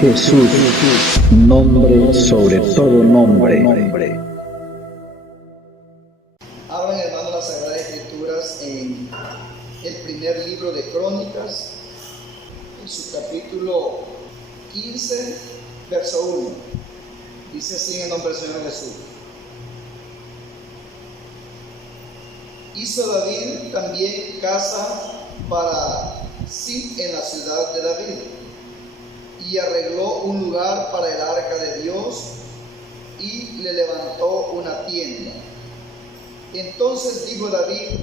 Jesús, nombre sobre todo nombre. Abran, hermanos, las Sagradas Escrituras en el primer libro de Crónicas, en su capítulo 15, verso 1. Dice así en el nombre del Señor Jesús. Hizo David también casa para sí en la ciudad de David, y arregló un lugar para el arca de Dios, y le levantó una tienda. Entonces dijo David: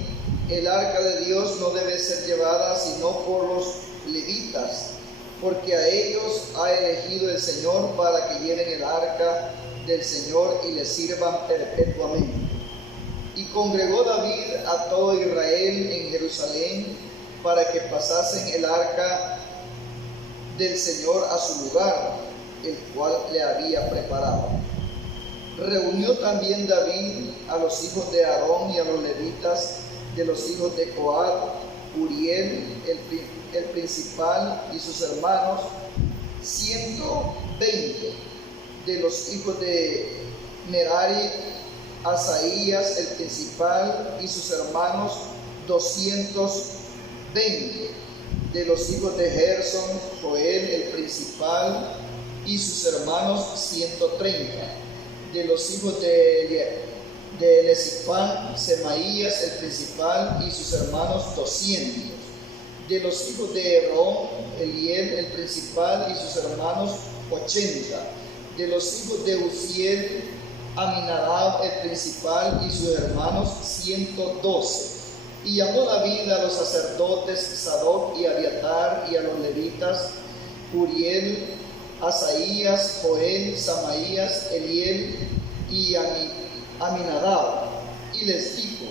el arca de Dios no debe ser llevada sino por los levitas, porque a ellos ha elegido el Señor para que lleven el arca del Señor y le sirvan perpetuamente. Y congregó David a todo Israel en Jerusalén para que pasasen el arca del Señor a su lugar, el cual le había preparado. Reunió también David a los hijos de Aarón y a los levitas de los hijos de Coat, Uriel, el principal, y sus hermanos, 120. De los hijos de Merari, Asaías, el principal, y sus hermanos, 220. De los hijos de Gerson, Joel, el principal, y sus hermanos, 130. De los hijos de Elezifán, Semaías, el principal, y sus hermanos, 200. De los hijos de Hebrón, Eliel, el principal, y sus hermanos, 80. De los hijos de Uziel, Aminadab, el principal, y sus hermanos, 112. Y llamó David a los sacerdotes Sadoc y Abiatar, y a los levitas Uriel, Asaías, Joel, Samaías, Eliel y Aminadab, y les dijo: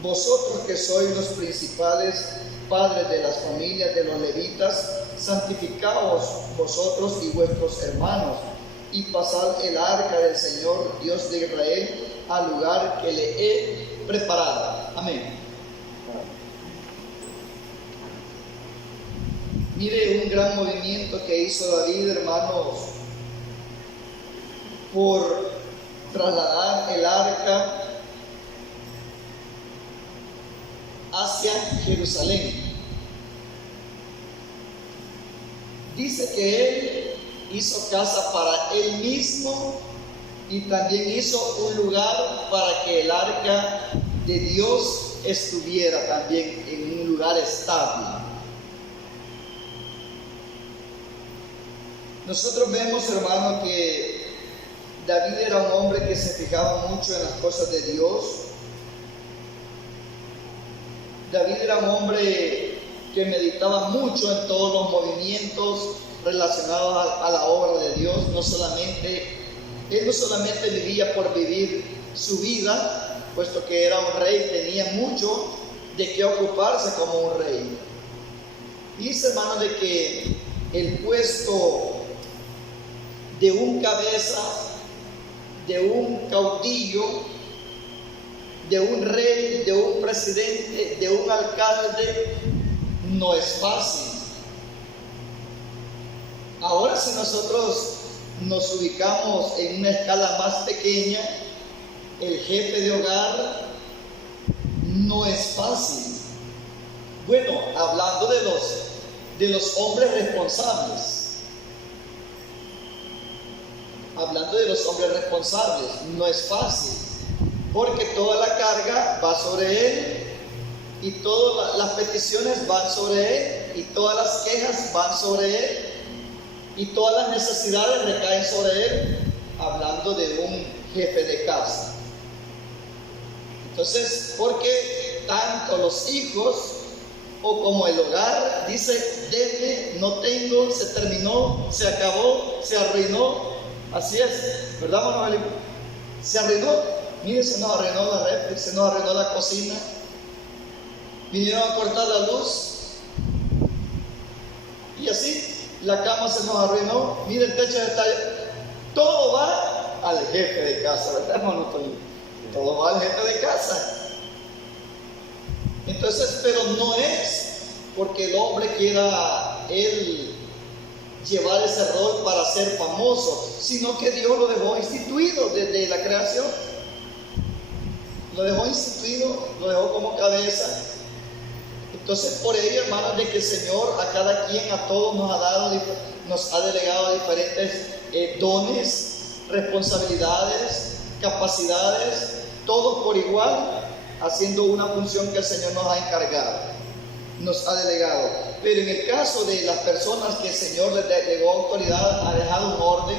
vosotros que sois los principales padres de las familias de los levitas, santificaos vosotros y vuestros hermanos, y pasad el arca del Señor Dios de Israel al lugar que le he preparado. Amén. Mire un gran movimiento que hizo David, hermanos, por trasladar el arca hacia Jerusalén. Dice que él hizo casa para él mismo y también hizo un lugar para que el arca de Dios estuviera también en un lugar estable. Nosotros vemos, hermano, que David era un hombre que se fijaba mucho en las cosas de Dios. David era un hombre que meditaba mucho en todos los movimientos relacionados a la obra de Dios. Él no solamente vivía por vivir su vida, puesto que era un rey, tenía mucho de qué ocuparse como un rey. Dice, hermano, de que el puesto de un cabeza, de un caudillo, de un rey, de un presidente, de un alcalde, no es fácil. Ahora, si nosotros nos ubicamos en una escala más pequeña, el jefe de hogar no es fácil. Bueno, hablando de los hombres responsables. Hablando de los hombres responsables, no es fácil, porque toda la carga va sobre él, y todas las peticiones van sobre él, y todas las quejas van sobre él, y todas las necesidades recaen sobre él, hablando de un jefe de casa. Entonces, porque tanto los hijos o como el hogar, dice: debe, no tengo, se terminó, se acabó, se arruinó. Así es, ¿verdad, Manuel? Se arruinó. Mire, se nos arruinó la refri, se nos arruinó la cocina. Vinieron a cortar la luz. Y así, la cama se nos arruinó. Mire, el techo está... Todo va al jefe de casa, ¿verdad, hermano? Todo va al jefe de casa. Entonces, pero no es porque el hombre quiera él llevar ese rol para ser famoso, sino que Dios lo dejó instituido desde la creación. Lo dejó instituido, lo dejó como cabeza. Entonces, por ello, hermanos, de que el Señor a cada quien, a todos nos ha delegado diferentes dones, responsabilidades, capacidades, todos por igual, haciendo una función que el Señor nos ha encargado, nos ha delegado. Pero en el caso de las personas que el Señor les delegó autoridad, ha dejado un orden.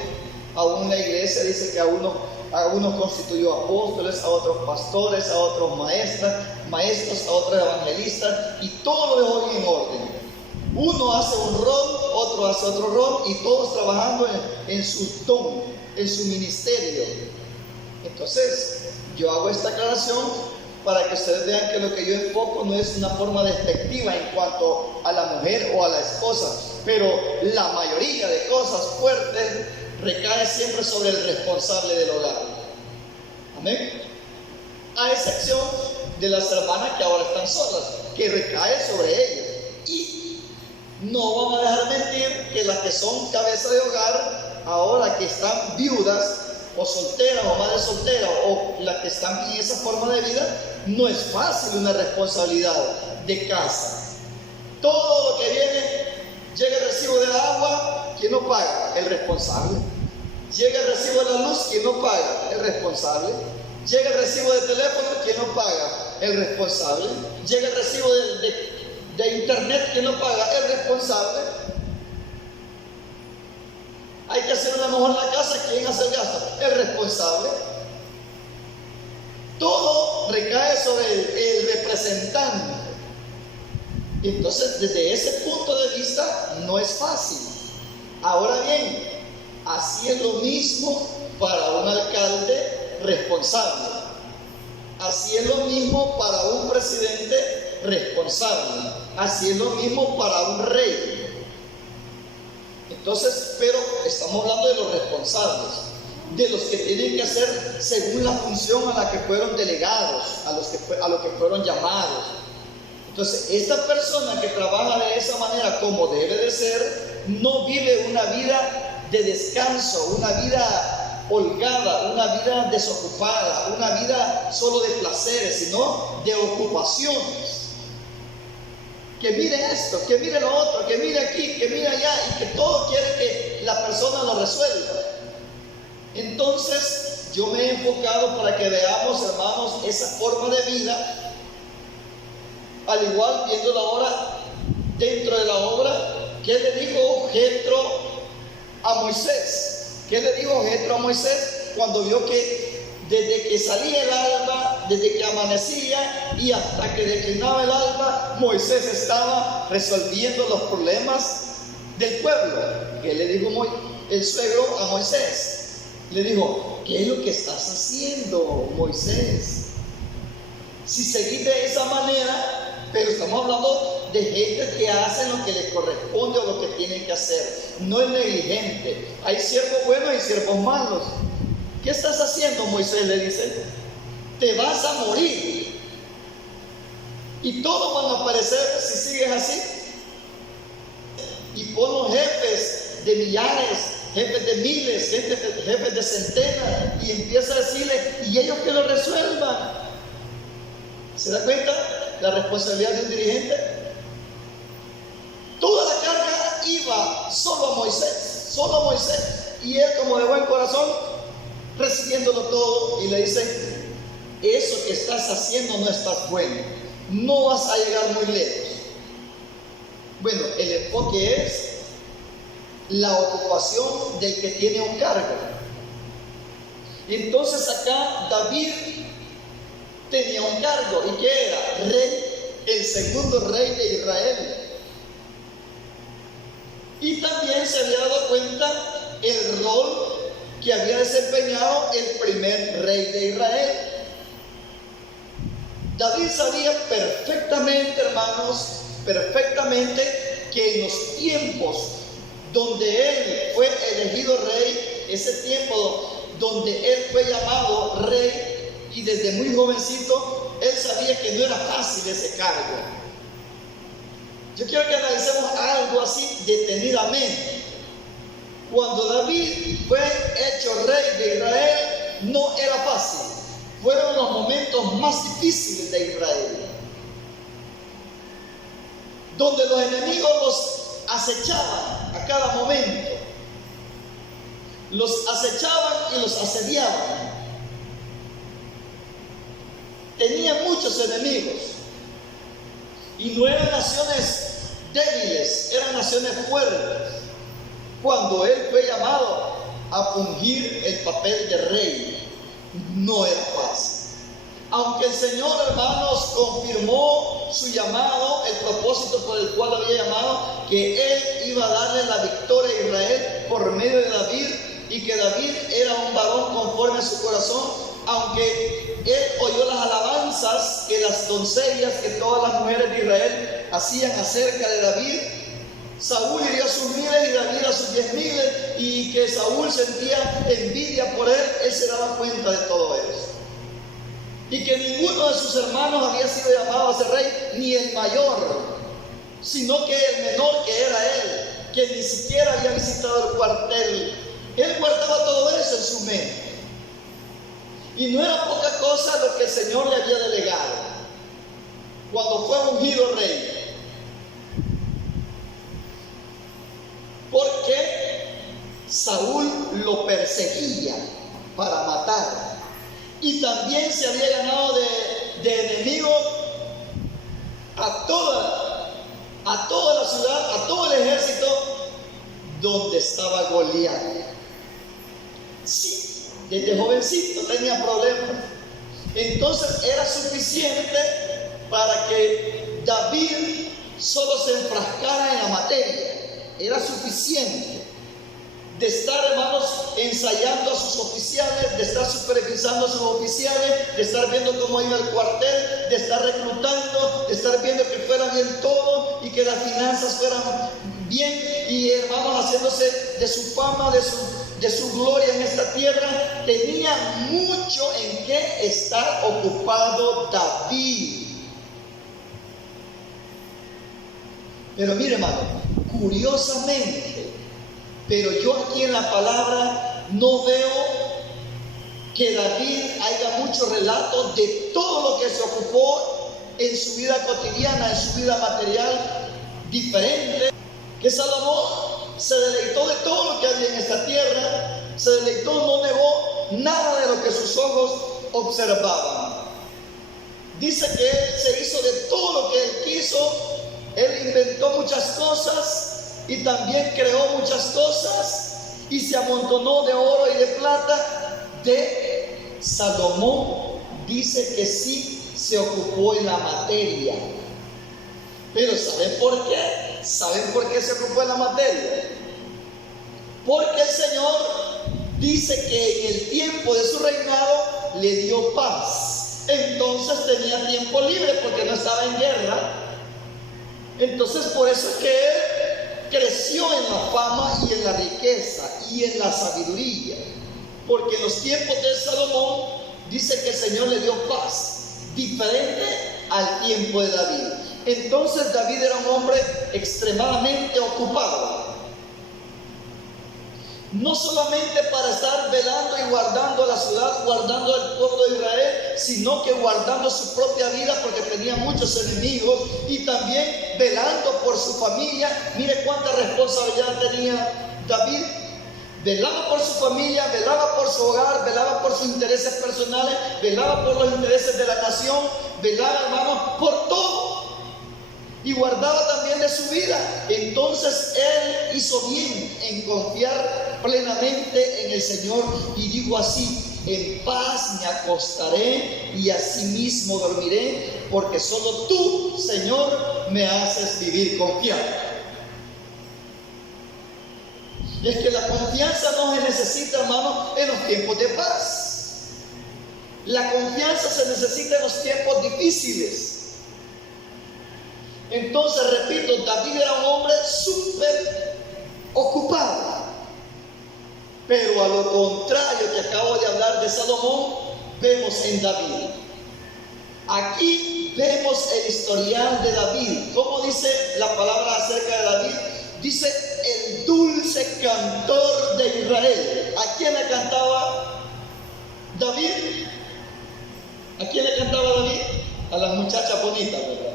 Aún la iglesia dice que a unos constituyó apóstoles, a otros pastores, a otros maestros, a otros evangelistas, y todo lo dejó en orden. Uno hace un rol, otro hace otro rol, y todos trabajando en su don, en su ministerio. Entonces, yo hago esta aclaración para que ustedes vean que lo que yo enfoco no es una forma despectiva en cuanto a la mujer o a la esposa, pero la mayoría de cosas fuertes recae siempre sobre el responsable del hogar. Amén. A excepción de las hermanas que ahora están solas, que recae sobre ellas. Y no vamos a dejar mentir que las que son cabeza de hogar, ahora que están viudas o solteras o madres solteras, o las que están en esa forma de vida, no es fácil una responsabilidad de casa. Todo lo que viene, llega el recibo de agua, ¿quién no paga? El responsable. Llega el recibo de la luz, ¿quién no paga? El responsable. Llega el recibo de teléfono, ¿quién no paga? El responsable. Llega el recibo de internet, ¿quién no paga? El responsable. Hay que hacer una mejor en la casa, ¿quién hace el gasto? El responsable. Todo recae sobre el representante. Entonces, desde ese punto de vista, no es fácil. Ahora bien, así es lo mismo para un alcalde responsable. Así es lo mismo para un presidente responsable. Así es lo mismo para un rey. Entonces, pero estamos hablando de los responsables, de los que tienen que hacer según la función a la que fueron delegados, a lo que fueron llamados. Entonces, esta persona que trabaja de esa manera como debe de ser, no vive una vida de descanso, una vida holgada, una vida desocupada, una vida solo de placeres, sino de ocupaciones. Que mire esto, que mire lo otro, que mire aquí, que mire allá, y que todo quiere que la persona lo resuelva. Entonces, yo me he enfocado para que veamos, hermanos, esa forma de vida, al igual viendo ahora dentro de la obra, ¿qué le dijo Jetro a Moisés? ¿Qué le dijo Jetro a Moisés cuando vio que desde que salía el alba, desde que amanecía y hasta que declinaba el alba, Moisés estaba resolviendo los problemas del pueblo? ¿Qué le dijo el suegro a Moisés? Le dijo: ¿qué es lo que estás haciendo, Moisés? Si seguís de esa manera, pero estamos hablando de gente que hace lo que les corresponde o lo que tienen que hacer, no es negligente. Hay siervos buenos y siervos malos. ¿Qué estás haciendo, Moisés? Le dice: te vas a morir y todos van a aparecer si sigues así. Y pon los jefes de millares, jefes de miles, jefes de centenas, y empieza a decirle: y ellos que lo resuelvan. ¿Se da cuenta la responsabilidad de un dirigente? Toda la carga iba solo a Moisés, y él, como de buen corazón, recibiéndolo todo, y le dice: eso que estás haciendo no estás bueno, no vas a llegar muy lejos. Bueno, el enfoque es la ocupación del que tiene un cargo. Entonces acá David tenía un cargo, ¿y qué era? Rey, el segundo rey de Israel. Y también se había dado cuenta el rol que había desempeñado el primer rey de Israel. David sabía perfectamente, hermanos, que en los tiempos donde él fue elegido rey, ese tiempo donde él fue llamado rey, y desde muy jovencito, él sabía que no era fácil ese cargo. Yo quiero que analicemos algo así detenidamente. Cuando David fue hecho rey de Israel, no era fácil. Fueron los momentos más difíciles de Israel, donde los enemigos los acechaban a cada momento, los acechaban y los asediaban. Tenía muchos enemigos y no eran naciones débiles, eran naciones fuertes. Cuando él fue llamado a fungir el papel de rey, no era fácil. Aunque el Señor, hermanos, confirmó su llamado, el propósito por el cual lo había llamado, que Él iba a darle la victoria a Israel por medio de David, y que David era un varón conforme a su corazón, aunque él oyó las alabanzas que las doncellas, que todas las mujeres de Israel hacían acerca de David. Saúl hirió a sus miles y David a sus 10,000, y que Saúl sentía envidia por él se daba cuenta de todo eso. Y que ninguno de sus hermanos había sido llamado a ser rey, ni el mayor, sino que el menor, que era él, que ni siquiera había visitado el cuartel. Él guardaba todo eso en su mente. Y no era poca cosa lo que el Señor le había delegado cuando fue ungido rey. Porque Saúl lo perseguía para matar. Y también se había ganado de enemigos a toda la ciudad, a todo el ejército donde estaba Goliat. Sí, desde jovencito tenía problemas. Entonces era suficiente para que David solo se enfrascara en la materia. Era suficiente de estar, hermanos, ensayando a sus oficiales, de estar supervisando a sus oficiales, de estar viendo cómo iba el cuartel, de estar reclutando, de estar viendo que fuera bien todo y que las finanzas fueran bien, y hermanos, haciéndose de su fama, de su gloria en esta tierra. Tenía mucho en qué estar ocupado David. Pero mire, hermano, curiosamente, pero yo aquí en la palabra no veo que David haya muchos relatos de todo lo que se ocupó en su vida cotidiana, en su vida material diferente. Que Salomón se deleitó de todo lo que había en esta tierra, se deleitó, no negó nada de lo que sus ojos observaban. Dice que él se hizo de todo lo que él quiso, él inventó muchas cosas y también creó muchas cosas y se amontonó de oro y de plata. De Salomón dice que sí se ocupó en la materia. Pero ¿saben por qué? ¿Saben por qué se ocupó en la materia? Porque el Señor dice que en el tiempo de su reinado le dio paz. Entonces tenía tiempo libre porque no estaba en guerra. Entonces por eso es que él creció en la fama y en la riqueza y en la sabiduría. Porque en los tiempos de Salomón dice que el Señor le dio paz, diferente al tiempo de David. Entonces David era un hombre extremadamente ocupado. No solamente para estar velando y guardando la ciudad, guardando el pueblo de Israel, sino que guardando su propia vida porque tenía muchos enemigos, y también velando por su familia. Mire cuánta responsabilidad tenía David. Velaba por su familia, velaba por su hogar, velaba por sus intereses personales, velaba por los intereses de la nación, velaba, hermanos, por todo. Y guardaba también de su vida. Entonces él hizo bien en confiar plenamente en el Señor, y dijo así: en paz me acostaré y asimismo dormiré, porque solo tú, Señor, me haces vivir confiado. Y es que la confianza no se necesita, hermano, en los tiempos de paz. La confianza se necesita en los tiempos difíciles. Entonces, repito, David era un hombre súper ocupado. Pero a lo contrario que acabo de hablar de Salomón, vemos en David. Aquí vemos el historial de David. ¿Cómo dice la palabra acerca de David? Dice: el dulce cantor de Israel. ¿A quién le cantaba David? ¿A quién le cantaba David? A las muchachas bonitas, ¿verdad?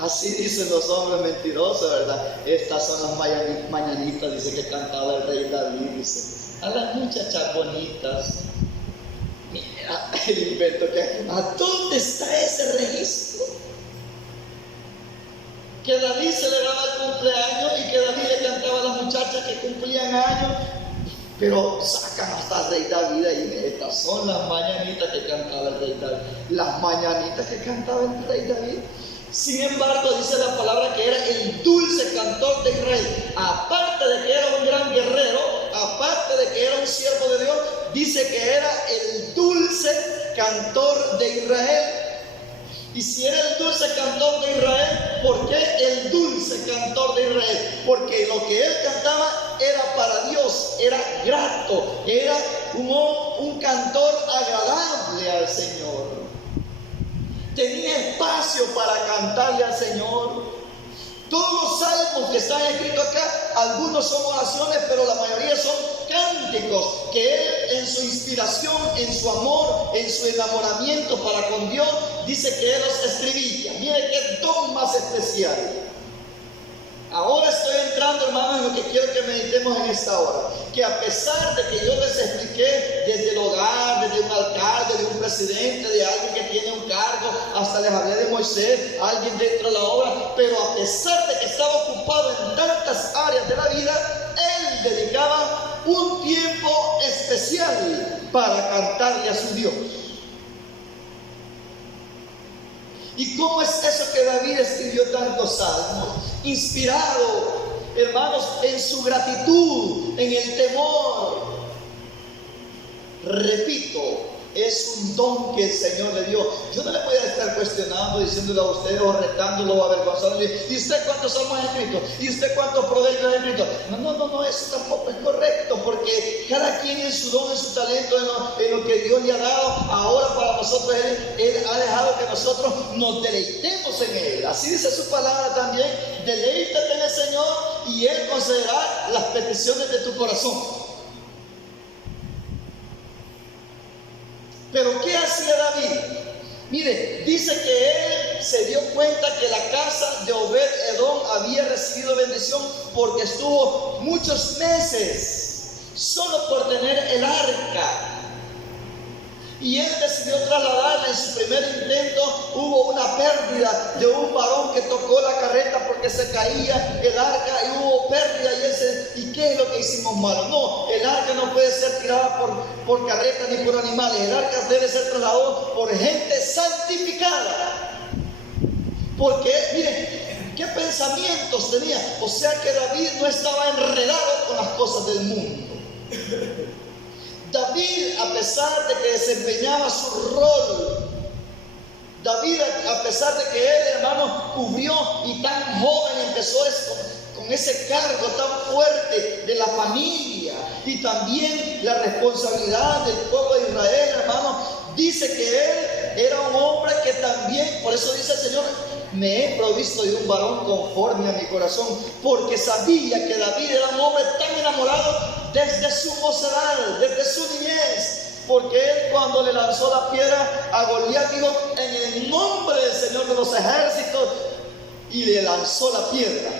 Así dicen los hombres mentirosos, ¿verdad? Estas son las mañanitas, dice que cantaba el rey David, dice. A las muchachas bonitas. Mira el invento que hay. ¿A dónde está ese registro? Que David celebraba el cumpleaños y que David le cantaba a las muchachas que cumplían años. Pero sacan hasta el rey David ahí. Estas son las mañanitas que cantaba el rey David. Las mañanitas que cantaba el rey David. Sin embargo, dice la palabra que era el dulce cantor de Israel. Aparte de que era un gran guerrero, aparte de que era un siervo de Dios, dice que era el dulce cantor de Israel. Y si era el dulce cantor de Israel, ¿por qué el dulce cantor de Israel? Porque lo que él cantaba era para Dios, era grato, era un cantor agradable al Señor. Tenía espacio para cantarle al Señor. Todos los salmos que están escritos acá, algunos son oraciones, pero la mayoría son cánticos que él, en su inspiración, en su amor, en su enamoramiento para con Dios, dice que él los escribía. Mire qué don más especial. Ahora estoy entrando, hermanos, en lo que quiero que meditemos en esta hora. Que a pesar de que yo les expliqué desde el hogar, desde un alcalde, de un presidente, de alguien que tiene un cargo, hasta les hablé de Moisés, alguien dentro de la obra, pero a pesar de que estaba ocupado en tantas áreas de la vida, él dedicaba un tiempo especial para cantarle a su Dios. ¿Y cómo es eso que David escribió tantos salmos? Inspirado, hermanos, en su gratitud, en el temor. Repito, es un don que el Señor le dio. Yo no le voy a estar cuestionando, diciéndole a usted o retándolo o avergonzándole. ¿Y usted cuántos salmos ha escrito? ¿Y usted cuántos proverbios ha escrito? No, eso tampoco es correcto, porque cada quien en su don, en su talento, en lo que Dios le ha dado, ahora para nosotros, Él ha dejado que nosotros nos deleitemos en Él. Así dice su palabra también: deleítate en el Señor y Él concederá las peticiones de tu corazón. Pero ¿qué hacía David? Mire, dice que él se dio cuenta que la casa de Obed-Edom había recibido bendición porque estuvo muchos meses solo por tener el arca. Y él decidió trasladarla. En su primer intento hubo una pérdida de un varón que tocó la carreta porque se caía el arca y hubo pérdida. Y él dice: ¿y qué es lo que hicimos malo? No, el arca no puede ser tirada por carreta ni por animales. El arca debe ser trasladado por gente santificada. Porque, miren, ¿qué pensamientos tenía? O sea que David no estaba enredado con las cosas del mundo. David, a pesar de que desempeñaba su rol, David, a pesar de que él, hermano, cubrió y tan joven empezó con ese cargo tan fuerte de la familia y también la responsabilidad del pueblo de Israel, hermano, dice que él era un hombre que también, por eso dice el Señor: me he provisto de un varón conforme a mi corazón, porque sabía que David era un hombre tan enamorado desde su mocedad, desde su niñez. Porque él, cuando le lanzó la piedra a Goliat, dijo: en el nombre del Señor de los ejércitos, y le lanzó la piedra.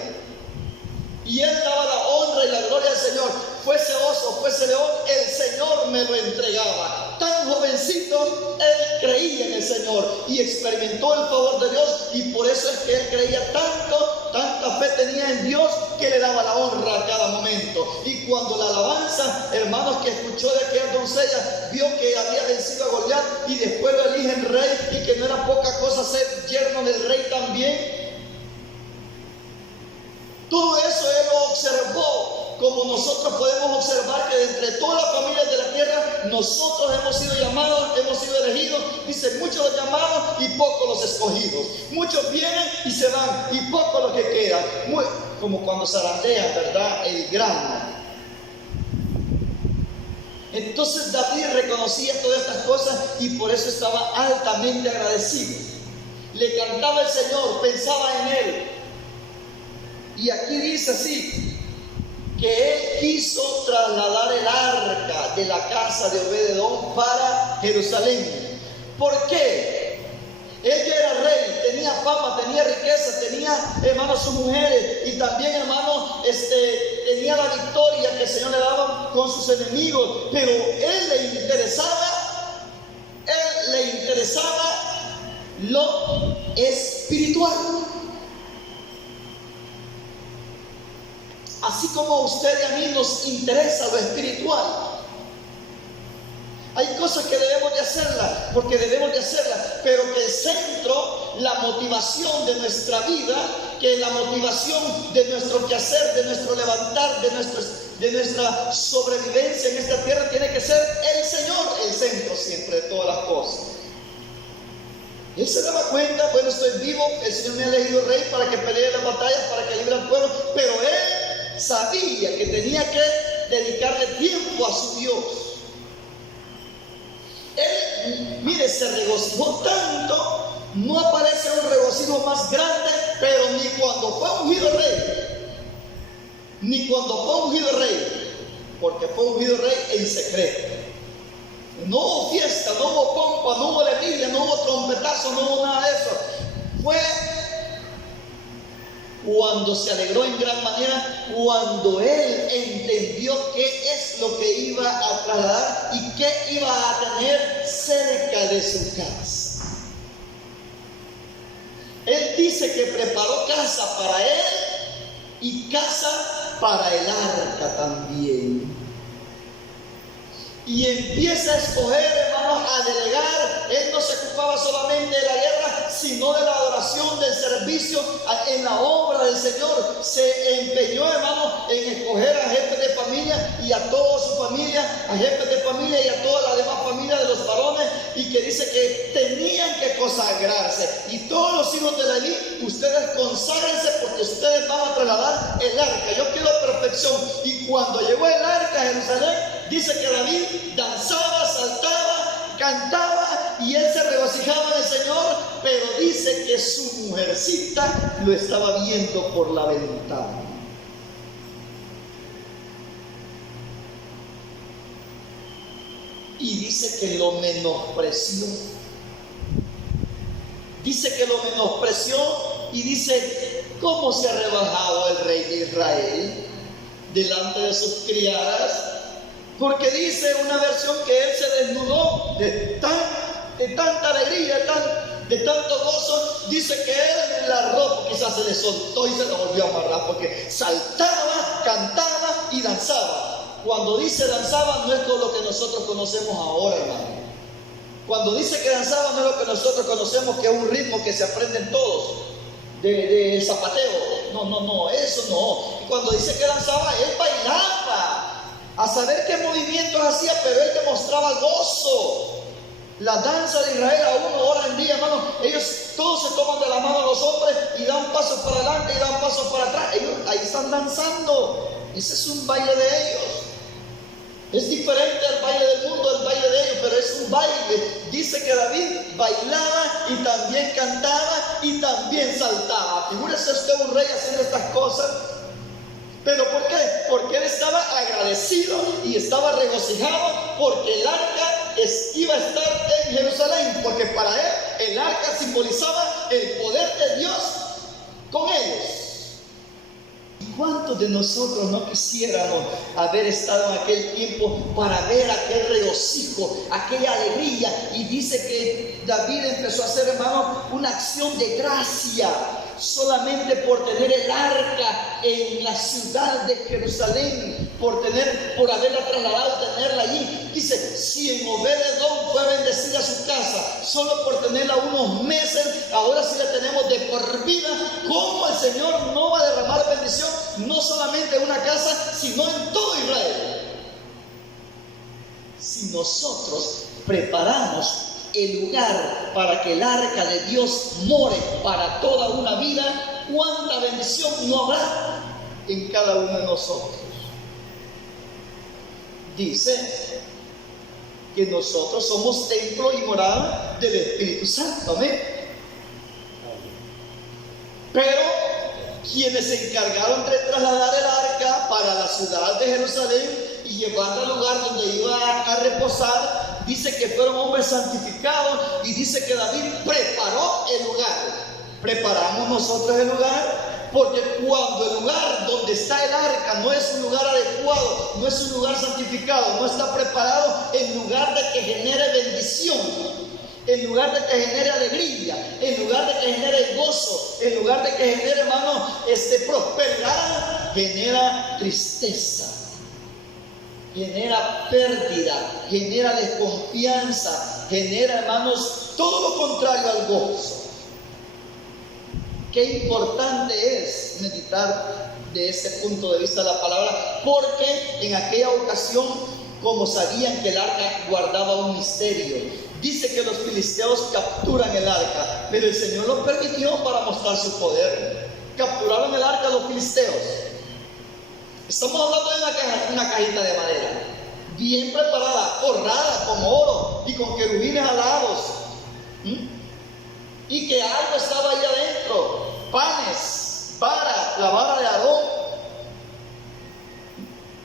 Y él daba la honra y la gloria al Señor. Fuese oso, fuese león, el Señor me lo entregaba. Tan jovencito, él creía en el Señor y experimentó el favor de Dios. Y por eso es que él creía tanto, tanta fe tenía en Dios, que le daba la honra a cada momento. Y cuando la alabanza, hermanos, que escuchó de aquella doncella, vio que había vencido a Goliat y después lo eligen rey, y que no era poca cosa ser yerno del rey también. Todo eso él lo observó, como nosotros podemos observar que entre todas las familias de la tierra, nosotros hemos sido llamados, hemos sido elegidos. Dice: muchos los llamados y pocos los escogidos. Muchos vienen y se van y pocos los que quedan. Como cuando zarandean, ¿verdad?, el grano. Entonces David reconocía todas estas cosas y por eso estaba altamente agradecido. Le cantaba al Señor, pensaba en Él. Y aquí dice así: que él quiso trasladar el arca de la casa de Obed-edom para Jerusalén. ¿Por qué? Él ya era rey, tenía fama, tenía riqueza, tenía, hermanos, sus mujeres, y también, hermanos, tenía la victoria que el Señor le daba con sus enemigos, pero él le interesaba lo espiritual. Así como a usted y a mí nos interesa lo espiritual. Hay cosas que debemos de hacerlas, porque debemos de hacerlas, pero que el centro, la motivación de nuestra vida, que la motivación de nuestro quehacer, de nuestro levantar, de nuestra sobrevivencia en esta tierra, tiene que ser el Señor, el centro siempre de todas las cosas. Él se daba cuenta, bueno, estoy vivo, el Señor me ha elegido rey para que pelee las batallas, para que libre al pueblo, pero él sabía que tenía que dedicarle tiempo a su Dios. Él, mire, se regocijó tanto, no aparece un regocijo más grande, pero ni cuando fue ungido rey, porque fue ungido rey en secreto. No hubo fiesta, no hubo pompa, no hubo alegría, no hubo trompetazo, no hubo nada de eso. Fue cuando se alegró en gran manera, cuando él entendió qué es lo que iba a trasladar y qué iba a tener cerca de su casa. Él dice que preparó casa para él y casa para el arca también. Y empieza a escoger, hermanos, a delegar. Él no se ocupaba solamente de la guerra, sino de la adoración, del servicio en la obra del Señor. Se empeñó, hermanos, en escoger a jefes de familia y a toda su familia, a jefes de familia y a toda la demás familia de los varones, y que dice que tenían que consagrarse. Y todos los hijos de Leví, ustedes conságrense porque ustedes van a trasladar el arca. Yo quiero perfección. Y cuando llegó el arca a Jerusalén, dice que David danzaba, saltaba, cantaba y él se regocijaba en el Señor, pero dice que su mujercita lo estaba viendo por la ventana. Y dice que lo menospreció. Dice que lo menospreció y dice, ¿cómo se ha rebajado el rey de Israel delante de sus criadas? Porque dice una versión que él se desnudó de tanta alegría, de tanto gozo. Dice que él la ropa quizás se le soltó y se la volvió a amarrar, porque saltaba, cantaba y danzaba. Cuando dice danzaba, no es con lo que nosotros conocemos ahora, hermano. Cuando dice que danzaba, no es lo que nosotros conocemos, que es un ritmo que se aprenden todos, de zapateo. No, eso no. Y cuando dice que danzaba, él bailaba. A saber qué movimientos hacía, pero él demostraba gozo. La danza de Israel aún ahora en día, hermano, ellos todos se toman de la mano a los hombres y dan pasos para adelante y dan pasos para atrás. Ellos ahí están danzando. Ese es un baile de ellos. Es diferente al baile del mundo, al baile de ellos, pero es un baile. Dice que David bailaba y también cantaba y también saltaba. Figúrese usted un rey haciendo estas cosas. ¿Pero por qué? Porque él estaba agradecido y estaba regocijado porque el arca iba a estar en Jerusalén, porque para él el arca simbolizaba el poder de Dios con ellos. ¿Cuántos de nosotros no quisiéramos haber estado en aquel tiempo para ver aquel regocijo, aquella alegría? Y dice que David empezó a hacer, hermano, una acción de gracia solamente por tener el arca en la ciudad de Jerusalén, por haberla trasladado, tenerla allí. Dice, si en Obed-edom fue bendecida su casa, solo por tenerla unos meses, ahora sí la tenemos de por vida. ¿Cómo el Señor no va a derramar bendición, no solamente en una casa, sino en todo Israel? Si nosotros preparamos el lugar para que el arca de Dios more para toda una vida, ¿cuánta bendición no habrá en cada uno de nosotros? Dice que nosotros somos templo y morada del Espíritu Santo, amén. Pero quienes se encargaron de trasladar el arca para la ciudad de Jerusalén y llevarla al lugar donde iba a reposar. Dice que fueron hombres santificados y dice que David preparó el lugar. ¿Preparamos nosotros el lugar? Porque cuando el lugar donde está el arca no es un lugar adecuado, no es un lugar santificado, no está preparado, en lugar de que genere bendición, en lugar de que genere alegría, en lugar de que genere gozo, en lugar de que genere, hermano, prosperidad, genera tristeza, genera pérdida, genera desconfianza, genera, hermanos, todo lo contrario al gozo. Qué importante es meditar de este punto de vista de la palabra, porque en aquella ocasión, como sabían que el arca guardaba un misterio, dice que los filisteos capturan el arca, pero el Señor lo permitió para mostrar su poder. Capturaron el arca los filisteos. Estamos hablando de una cajita de madera, bien preparada, forrada con oro y con querubines alados. Y que algo estaba ahí adentro, panes, la vara de Aarón,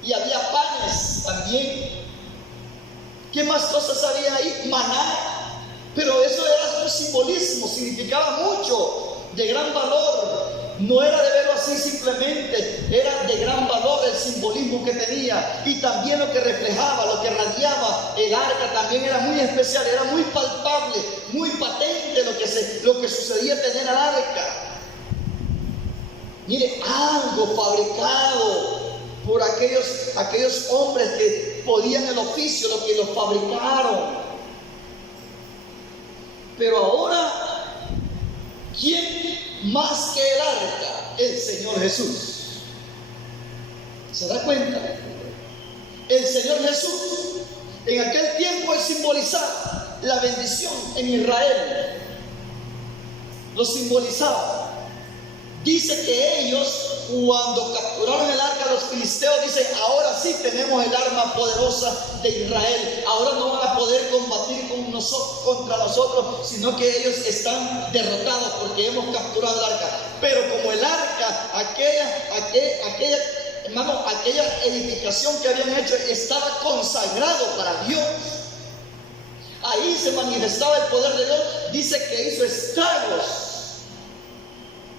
y había panes también. ¿Qué más cosas había ahí? Maná, pero eso era un simbolismo, significaba mucho, de gran valor. No era de verlo así simplemente, era de gran valor el simbolismo que tenía, y también lo que reflejaba, lo que radiaba el arca también era muy especial, era muy palpable, muy patente lo que sucedía tener al arca. Mire, algo fabricado por aquellos hombres que podían el oficio, los que lo fabricaron. Pero ahora, ¿quién más que el arca? El Señor Jesús. ¿Se da cuenta? El Señor Jesús, en aquel tiempo, él simbolizaba la bendición en Israel. Lo simbolizaba. Dice que ellos, cuando capturaron el arca de los filisteos, dicen: ahora sí tenemos el arma poderosa de Israel. Ahora no van a poder combatir contra nosotros, sino que ellos están derrotados porque hemos capturado el arca. Pero como el arca, aquella edificación que habían hecho, estaba consagrado para Dios, ahí se manifestaba el poder de Dios. Dice que hizo estragos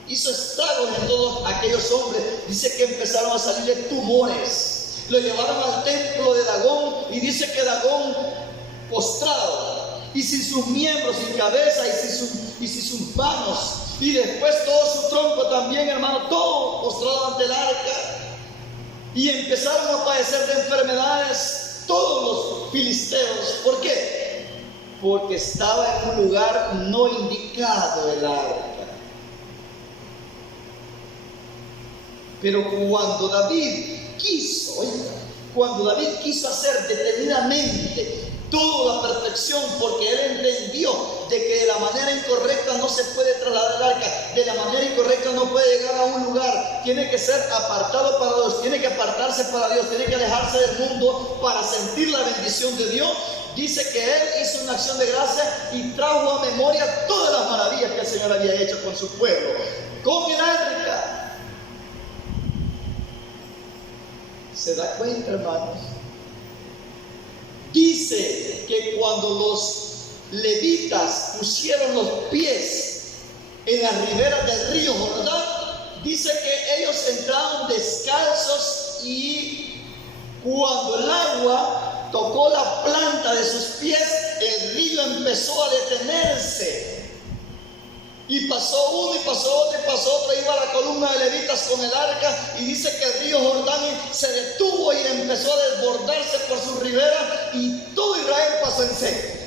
en todos aquellos hombres. Dice que empezaron a salirle tumores. Lo llevaron al templo de Dagón, y dice que Dagón, postrado y sin sus miembros, sin cabeza y sin sus manos, y después todo su tronco también, hermano, todo postrado ante el arca, y empezaron a padecer de enfermedades todos los filisteos. ¿Por qué? Porque estaba en un lugar no indicado el arca. Pero cuando David quiso hacer detenidamente toda la perfección, porque él entendió de que de la manera incorrecta no se puede trasladar el arca, de la manera incorrecta no puede llegar a un lugar, tiene que ser apartado para Dios, tiene que apartarse para Dios, tiene que alejarse del mundo para sentir la bendición de Dios. Dice que él hizo una acción de gracia y trajo a memoria todas las maravillas que el Señor había hecho con su pueblo, con el arca. ¿Se da cuenta, hermanos? Dice que cuando los levitas pusieron los pies en las riberas del río Jordán, dice que ellos entraron descalzos, y cuando el agua tocó la planta de sus pies, el río empezó a detenerse. Y pasó uno, y pasó otro, y pasó otro. Iba la columna de levitas con el arca, y dice que el río Jordán se detuvo y empezó a desbordarse por su ribera, y todo Israel pasó en seco.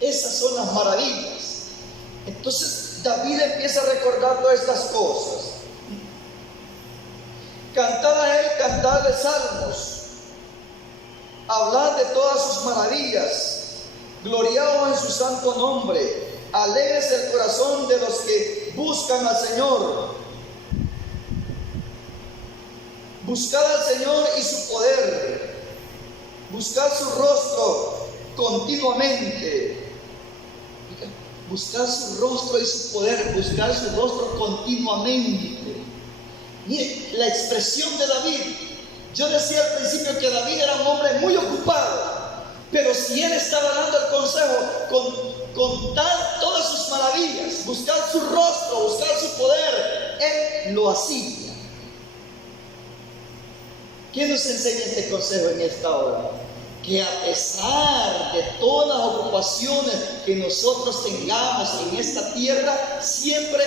Esas son las maravillas. Entonces David empieza a recordar todas estas cosas. Cantad a él, cantadle salmos, hablad de todas sus maravillas, gloriaos en su santo nombre. Alegres el corazón de los que buscan al Señor. Buscad al Señor y su poder. Buscad su rostro continuamente. Buscad su rostro y su poder. Buscad su rostro continuamente. Mire, la expresión de David. Yo decía al principio que David era un hombre muy ocupado, pero si él estaba dando el consejo, contar todas sus maravillas, buscar su rostro, buscar su poder, él lo hacía. ¿Qué nos enseña este consejo en esta hora? Que a pesar de todas las ocupaciones que nosotros tengamos en esta tierra, siempre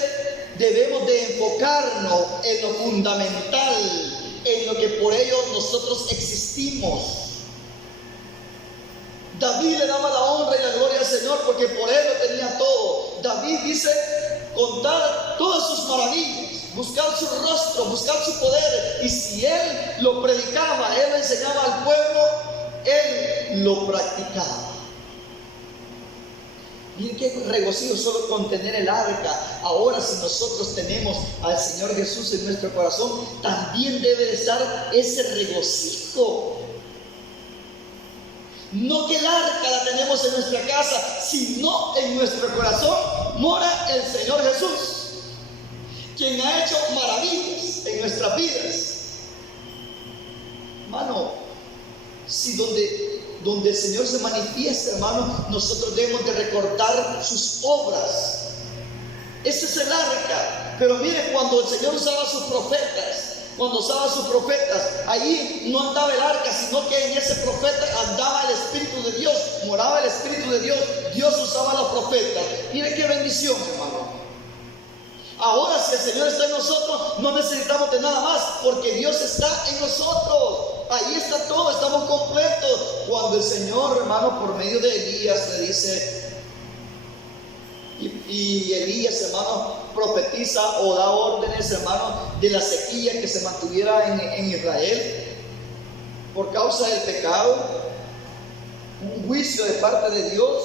debemos de enfocarnos en lo fundamental, en lo que por ello nosotros existimos. David le daba la honra y la gloria al Señor porque por él lo tenía todo. David dice contar todas sus maravillas, buscar su rostro, buscar su poder, y si él lo predicaba, él lo enseñaba al pueblo, él lo practicaba. Miren qué regocijo solo con tener el arca. Ahora, si nosotros tenemos al Señor Jesús en nuestro corazón, también debe de estar ese regocijo. No que el arca la tenemos en nuestra casa, sino en nuestro corazón mora el Señor Jesús, quien ha hecho maravillas en nuestras vidas. Hermano, si donde el Señor se manifiesta, hermano, nosotros debemos de recordar sus obras. Ese es el arca. Pero mire, cuando el Señor usaba sus profetas, ahí no andaba el arca, sino que en ese profeta andaba el Espíritu de Dios, moraba el Espíritu de Dios. Dios usaba a los profetas. Mire qué bendición, hermano. Ahora, si el Señor está en nosotros, no necesitamos de nada más, porque Dios está en nosotros. Ahí está todo, estamos completos. Cuando el Señor, hermano, por medio de Elías le dice, y Elías, hermano, profetiza o da órdenes, hermano, de la sequía que se mantuviera en Israel por causa del pecado, un juicio de parte de Dios.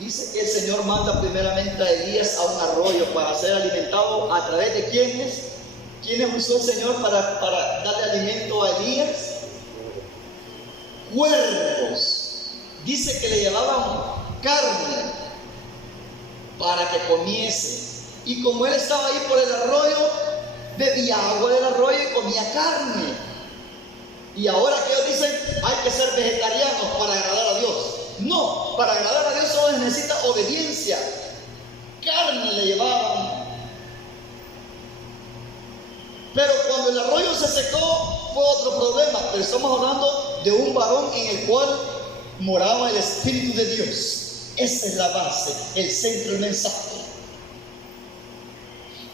Dice que el Señor manda primeramente a Elías a un arroyo para ser alimentado. ¿A través de quiénes? ¿Quiénes usó el Señor para darle alimento a Elías? Cuervos. Dice que le llevaban carne para que comiese. Y como él estaba ahí por el arroyo, bebía agua del arroyo y comía carne. Y ahora que ellos dicen, hay que ser vegetarianos para agradar a Dios. No, para agradar a Dios solo se necesita obediencia. Carne le llevaban. Pero cuando el arroyo se secó, fue otro problema. Pero estamos hablando de un varón en el cual moraba el Espíritu de Dios. Esa es la base, el centro del mensaje.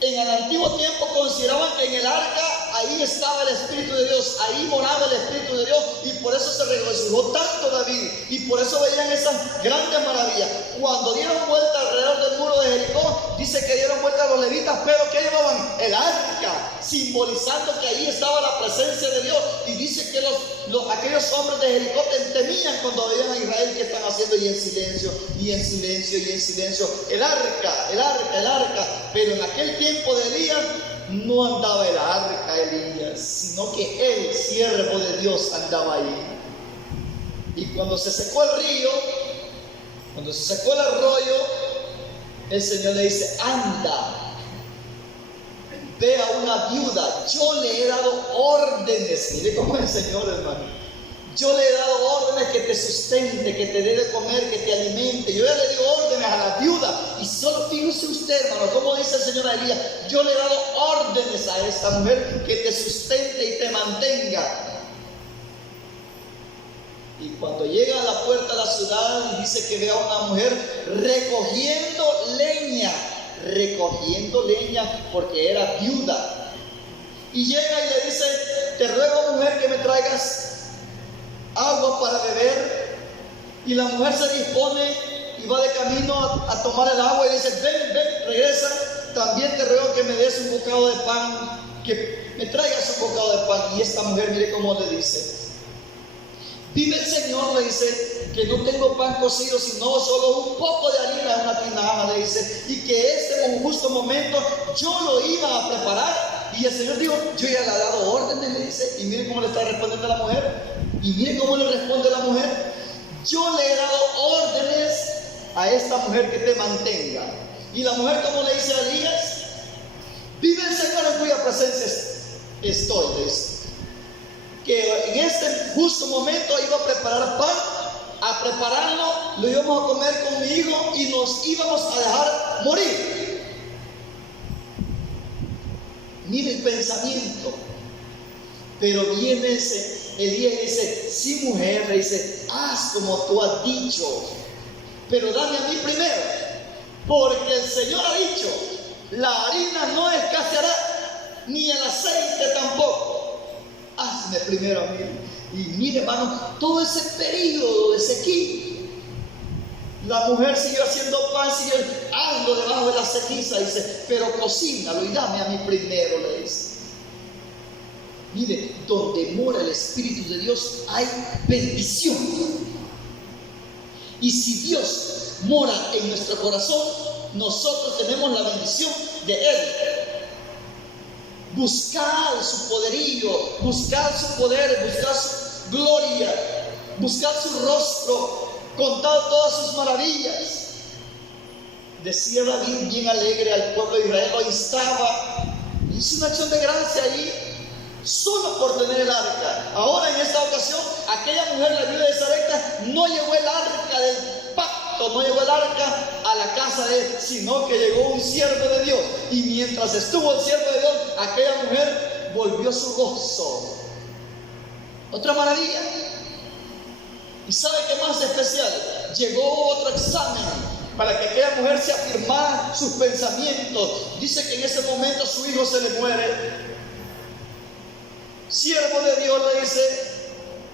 En el antiguo tiempo consideraban que en el arca ahí estaba el Espíritu de Dios, ahí moraba el Espíritu de Dios, y por eso se regocijó tanto David, y por eso veían esas grandes maravillas. Cuando dieron vuelta alrededor del muro de Jericó, dice que dieron vuelta a los levitas, pero ¿qué llevaban? El arca, simbolizando que ahí estaba la presencia de Dios. Y dice que aquellos hombres de Jericó temían cuando veían a Israel que están haciendo, y en silencio, y en silencio, y en silencio. El arca. Pero en aquel tiempo de Elías no andaba el arca Elías, sino que el siervo de Dios andaba ahí. Y cuando se secó el río, cuando se secó el arroyo, el Señor le dice, anda, ve a una viuda, yo le he dado órdenes. Mire cómo es el Señor, hermano. Yo le he dado órdenes que te sustente, que te dé de comer, que te alimente. Yo ya le digo órdenes a la viuda. Y solo fíjese usted, hermano, como dice el Señor a Elías, yo le he dado órdenes a esta mujer que te sustente y te mantenga. Y cuando llega a la puerta de la ciudad, dice que ve a una mujer recogiendo leña porque era viuda. Y llega y le dice, te ruego, mujer, que me traigas agua para beber. Y la mujer se dispone y va de camino a tomar el agua y dice, ven, regresa, también te ruego que me des un bocado de pan, que me traigas un bocado de pan. Y esta mujer, mire cómo le dice, vive el Señor, le dice, que no tengo pan cocido, sino solo un poco de harina, una tinaja, le dice, y que en un justo momento yo lo iba a preparar. Y el Señor dijo, yo ya le he dado órdenes, le dice. Y mire cómo le está respondiendo a la mujer. Y mire cómo le responde la mujer, yo le he dado órdenes a esta mujer que te mantenga. Y la mujer, como le dice a Elías, Vive el Señor en cuya presencia estoy, le dice. Que en este justo momento iba a preparar pan, a prepararlo, lo íbamos a comer con mi hijo y nos íbamos a dejar morir. Mire el pensamiento. Pero viene Elías y dice: sí, mujer, le dice, haz como tú has dicho, pero dame a mí primero, porque el Señor ha dicho, la harina no escaseará, ni el aceite tampoco. Hazme primero a mí. Y mire, hermano, todo ese periodo de sequía, la mujer siguió haciendo pan, siguió, hazlo debajo de la ceniza, dice, pero cocínalo y dame a mí primero, le dice. Mire, donde mora el Espíritu de Dios hay bendición. Y si Dios mora en nuestro corazón, nosotros tenemos la bendición de Él. Buscar su poderío, buscar su poder, buscar su gloria, buscar su rostro, contar todas sus maravillas. Decía David bien alegre al pueblo de Israel, lo instaba, hizo una acción de gracia ahí, solo por tener el arca. Ahora en esta ocasión, aquella mujer, la viuda de Sarepta, no llevó el arca del pacto, no llevó el arca a la casa de él, sino que llegó un siervo de Dios. Y mientras estuvo el siervo de Dios, aquella mujer volvió su gozo. Otra maravilla. ¿Y sabe qué más especial? Llegó otro examen para que aquella mujer se afirmara sus pensamientos. Dice que en ese momento su hijo se le muere. Siervo de Dios le dice: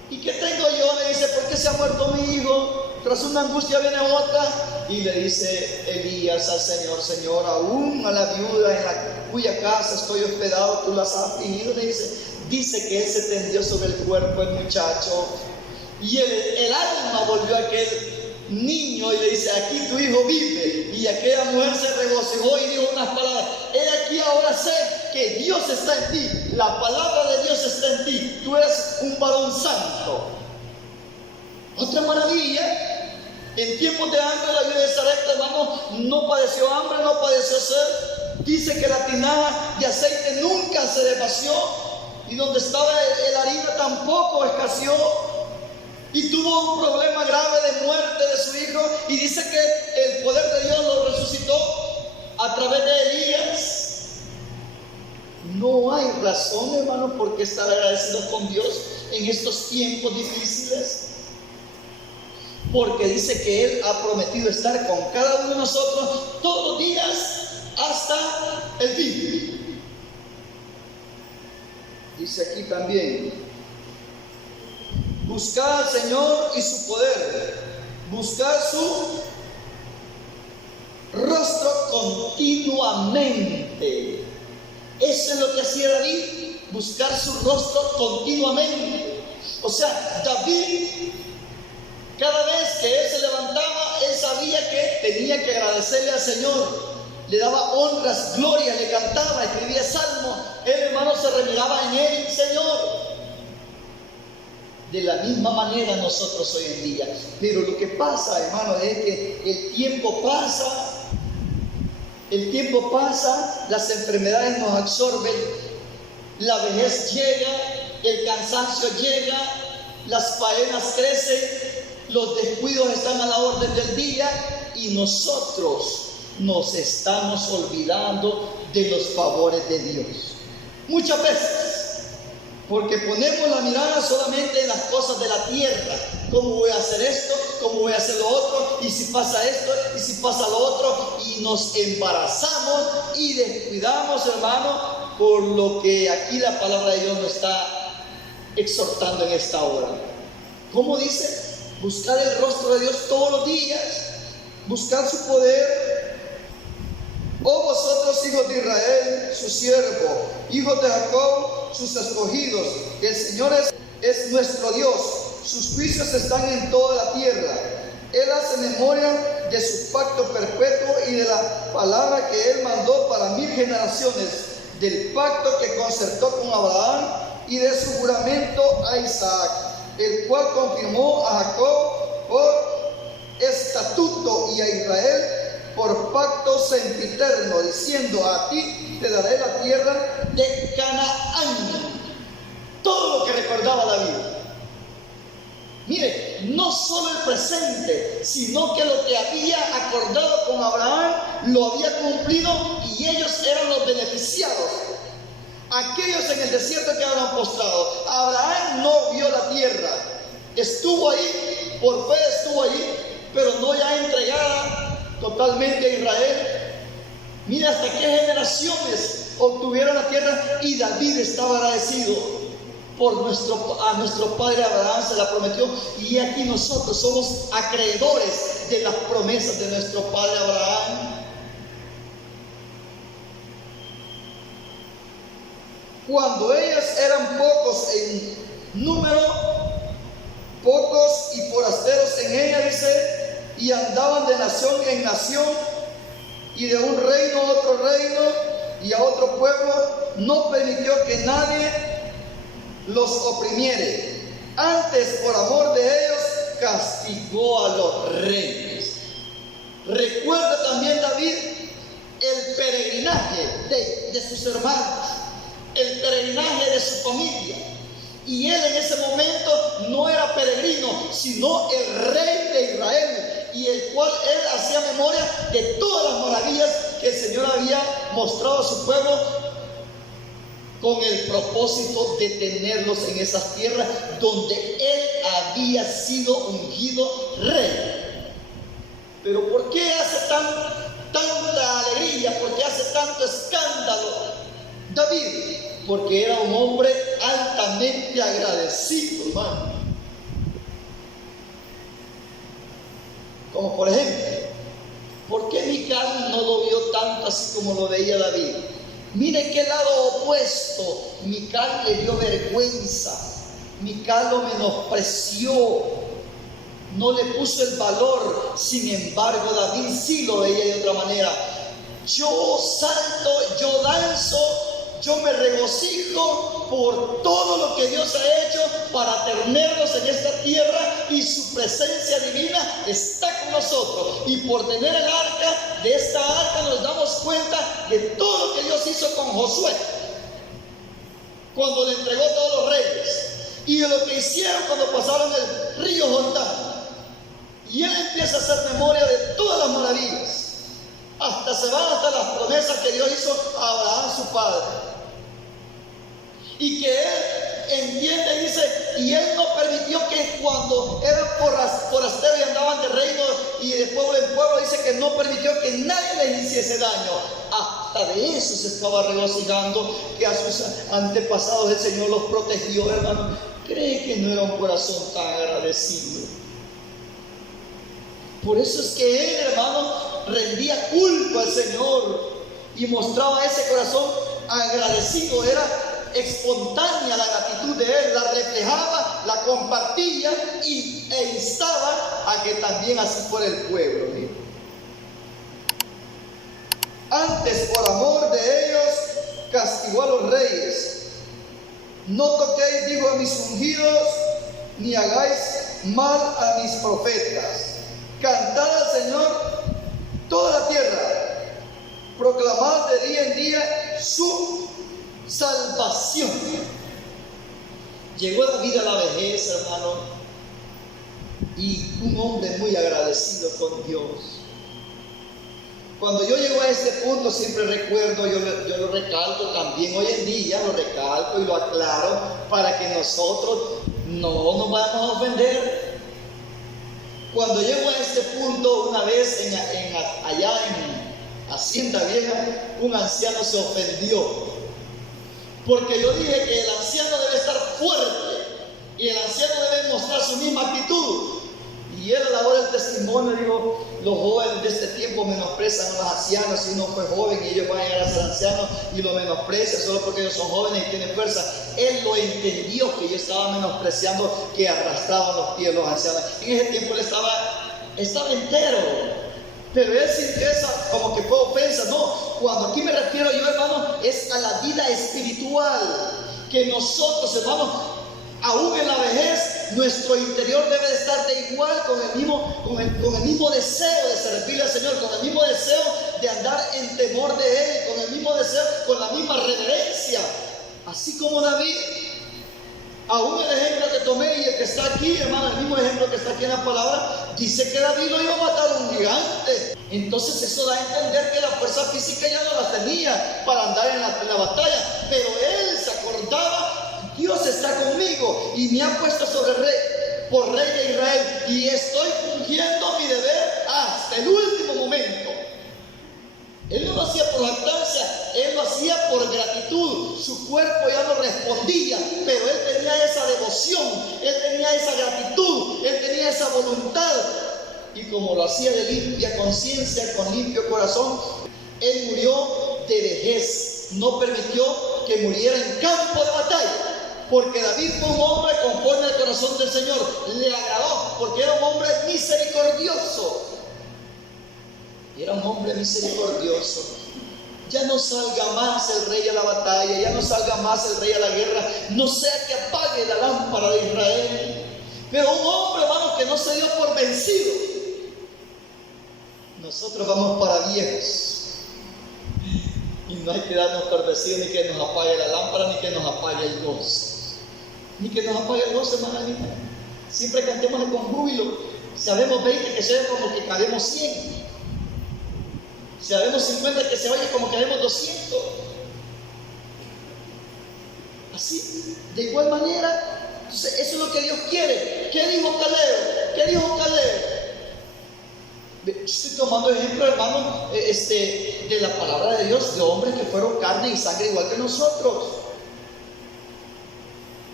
¿y qué tengo yo? Le dice: ¿por qué se ha muerto mi hijo? Tras una angustia viene otra. Y le dice Elías al Señor: Señor, aún a la viuda en cuya casa estoy hospedado, tú las has afligido. Le dice que él se tendió sobre el cuerpo del muchacho, y el alma volvió a aquel niño y le dice: aquí tu hijo vive. Y aquella mujer se regocijó y dijo unas palabras: he aquí, ahora sé que Dios está en ti, la palabra de Dios está en ti, tú eres un varón santo. Otra maravilla. En tiempos de hambre, la viuda de Sarepta, hermano, no padeció hambre, no padeció sed. Dice que la tinaja de aceite nunca se desvació, y donde estaba el harina tampoco escaseó. Y tuvo un problema grave de muerte de su hijo, y dice que el poder de Dios lo resucitó a través de Elías. No hay razón, hermano, por qué estar agradecidos con Dios en estos tiempos difíciles, porque dice que Él ha prometido estar con cada uno de nosotros todos los días hasta el fin. Dice aquí también: buscar al Señor y su poder, buscar su rostro continuamente. Eso es lo que hacía David, buscar su rostro continuamente. O sea, David, cada vez que él se levantaba, él sabía que tenía que agradecerle al Señor. Le daba honras, glorias, le cantaba, escribía salmos. Él, hermano, se remiraba en él, Señor. De la misma manera nosotros hoy en día. Pero lo que pasa, hermano, es que el tiempo pasa, las enfermedades nos absorben, la vejez llega, el cansancio llega, las faenas crecen, los descuidos están a la orden del día, y nosotros nos estamos olvidando de los favores de Dios. Muchas veces. Porque ponemos la mirada solamente en las cosas de la tierra. ¿Cómo voy a hacer esto? ¿Cómo voy a hacer lo otro? ¿Y si pasa esto? ¿Y si pasa lo otro? Y nos embarazamos y descuidamos, hermano, por lo que aquí la palabra de Dios nos está exhortando en esta hora. ¿Cómo dice? Buscar el rostro de Dios todos los días. Buscar su poder. Oh vosotros, hijos de Israel, su siervo, hijos de Jacob, sus escogidos, que el Señor es nuestro Dios, sus juicios están en toda la tierra. Él hace memoria de su pacto perpetuo y de la palabra que Él mandó para 1000 generaciones, del pacto que concertó con Abraham y de su juramento a Isaac, el cual confirmó a Jacob por estatuto y a Israel por pacto sempiterno, diciendo: a ti te daré la tierra de Canaán. Todo lo que recordaba David. Mire, no solo el presente, sino que lo que había acordado con Abraham lo había cumplido y ellos eran los beneficiados. Aquellos en el desierto quedaron postrados. Abraham no vio la tierra. Estuvo ahí, por fe estuvo ahí, pero no ya entregada totalmente a Israel. Mira hasta qué generaciones obtuvieron la tierra y David estaba agradecido por a nuestro padre Abraham se la prometió, y aquí nosotros somos acreedores de las promesas de nuestro padre Abraham. Cuando ellos eran pocos en número, pocos y forasteros en ella, dice, y andaban de nación en nación, y de un reino a otro reino, y a otro pueblo, no permitió que nadie los oprimiere. Antes, por amor de ellos, castigó a los reyes. Recuerda también David el peregrinaje de sus hermanos, el peregrinaje de su familia. Y él en ese momento no era peregrino, sino el rey de Israel, y el cual él hacía memoria de todas las maravillas que el Señor había mostrado a su pueblo, con el propósito de tenerlos en esas tierras donde él había sido ungido rey. Pero ¿por qué hace tanta alegría? ¿Por qué hace tanto escándalo David? Porque era un hombre altamente agradecido, hermano. Como por ejemplo, ¿por qué Mical no lo vio tanto así como lo veía David? Mire qué lado opuesto. Mical le dio vergüenza. Mical lo menospreció. No le puso el valor. Sin embargo, David sí lo veía de otra manera. Yo salto, yo danzo, yo me regocijo por todo lo que Dios ha hecho para tenernos en esta tierra, y su presencia divina está con nosotros. Y por tener el arca, de esta arca nos damos cuenta de todo lo que Dios hizo con Josué, cuando le entregó a todos los reyes, y de lo que hicieron cuando pasaron el río Jordán. Y él empieza a hacer memoria de todas las maravillas. Se van hasta las promesas que Dios hizo a Abraham, su padre. Y que él entiende y dice, y él no permitió que cuando eran forasteros y andaban de reino y de pueblo en pueblo, dice que no permitió que nadie les hiciese daño. Hasta de eso se estaba regocijando, que a sus antepasados el Señor los protegió, hermano. ¿Cree que no era un corazón tan agradecido? Por eso es que él, hermano, rendía culto al Señor y mostraba ese corazón agradecido. Era espontánea la gratitud de él, la reflejaba, la compartía e instaba a que también así fuera el pueblo. ¿Sí? Antes, por amor de ellos, castigó a los reyes. No toquéis, digo, a mis ungidos, ni hagáis mal a mis profetas. Cantad al Señor toda la tierra, proclamad de día en día su salvación. Llegó David a la vejez, hermano, y un hombre muy agradecido con Dios. Cuando yo llego a este punto, siempre recuerdo, yo lo recalco también hoy en día, lo recalco y lo aclaro para que nosotros no nos vayamos a ofender. Cuando llego a este punto, una vez allá en Hacienda Vieja, un anciano se ofendió, porque yo dije que el anciano debe estar fuerte y el anciano debe mostrar su misma actitud. Y él a la hora del testimonio dijo, los jóvenes de este tiempo menosprecian a los ancianos. Si uno fue joven y ellos van a llegar a ser ancianos y lo menosprecian solo porque ellos son jóvenes y tienen fuerza. Él lo entendió, que yo estaba menospreciando que arrastraban los pies los ancianos. En ese tiempo él estaba entero, pero él sintió esa como que fue ofensa. No, cuando aquí me refiero yo, hermano, es a la vida espiritual, que nosotros, hermanos, aún en la vejez, nuestro interior debe de estar de igual, con el mismo deseo de servirle al Señor, con el mismo deseo de andar en temor de Él, con el mismo deseo, con la misma reverencia. Así como David. Aún el ejemplo que tomé y el que está aquí, hermano, el mismo ejemplo que está aquí en la palabra, dice que David lo iba a matar a un gigante. Entonces eso da a entender que la fuerza física ya no la tenía para andar en la batalla. Pero él se acordaba, Dios está conmigo y me ha puesto por rey de Israel. Y estoy cumpliendo mi deber hasta el último momento. Él no lo hacía por jactancia, él lo hacía por gratitud. Su cuerpo ya no respondía, pero él tenía esa devoción, él tenía esa gratitud, él tenía esa voluntad. Y como lo hacía de limpia conciencia, con limpio corazón, él murió de vejez. No permitió que muriera en campo de batalla, porque David fue un hombre conforme al corazón del Señor. Le agradó, porque era un hombre misericordioso. Era un hombre misericordioso. Ya no salga más el rey a la batalla, ya no salga más el rey a la guerra, no sea que apague la lámpara de Israel. Pero un hombre, hermano, que no se dio por vencido. Nosotros vamos para viejos y no hay que darnos por vencidos, ni que nos apague la lámpara, ni que nos apague el gozo, ni que nos apague el gozo, hermana mía. Siempre cantemos con júbilo. Si habemos 20, que sea como que cabemos 100. Si habemos 50, que se vaya como que habemos 200. Así, de igual manera. Entonces, eso es lo que Dios quiere. ¿Qué dijo Caleb? ¿Qué dijo Caleb? Estoy tomando ejemplo, hermano, de la palabra de Dios, de hombres que fueron carne y sangre igual que nosotros.